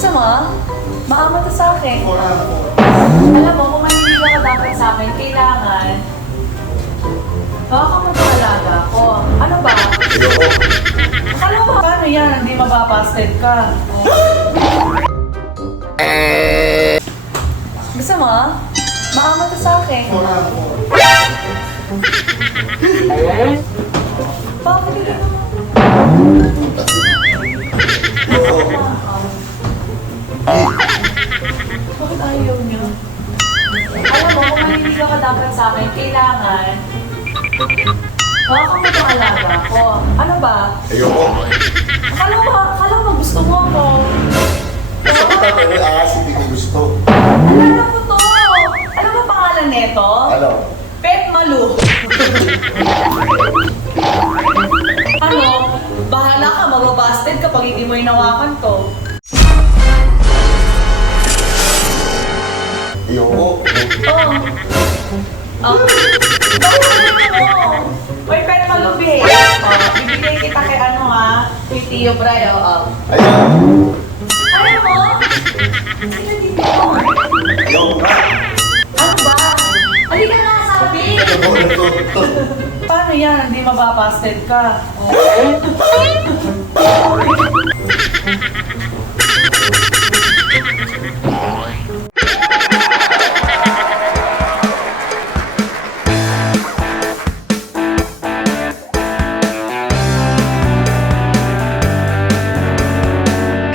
Gusto mo? Maama to sa akin. Wala po. Alam mo, kung maniligaw ka dapat sa akin, kailangan baka ka magpahalaga ko. Ano ba? Ayoko. Akala mo, paano yan? Hindi mababasted ka. Gusto mo? Maama to sa akin. Wala po. Bakit hindi ka Ayoko. Bakit ayaw niyo? Alam mo, kung maniligaw ka dapat sa akin, kailangan baka ka magpahalaga ko. Ano ba? Ayoko. Akala mo gusto mo ako. Gusto ko tayo hindi ko gusto. Alam ko to. Ano ba pangalan nito? Ano? Pet Malu. Ano? Bahala ka, mababasted kapag hindi mo inawakan to. Ayoko. Oh. Bakit mo? May Pet Malu, babe. Bibigyan kita kay ano ha? Kay Tio Bray, Ayoko. Ayaw mo? Sino dito? Ayoko nga. Ano ba? Halika na, sabi! Ayoko. Paano yan? Hindi mababasted ka.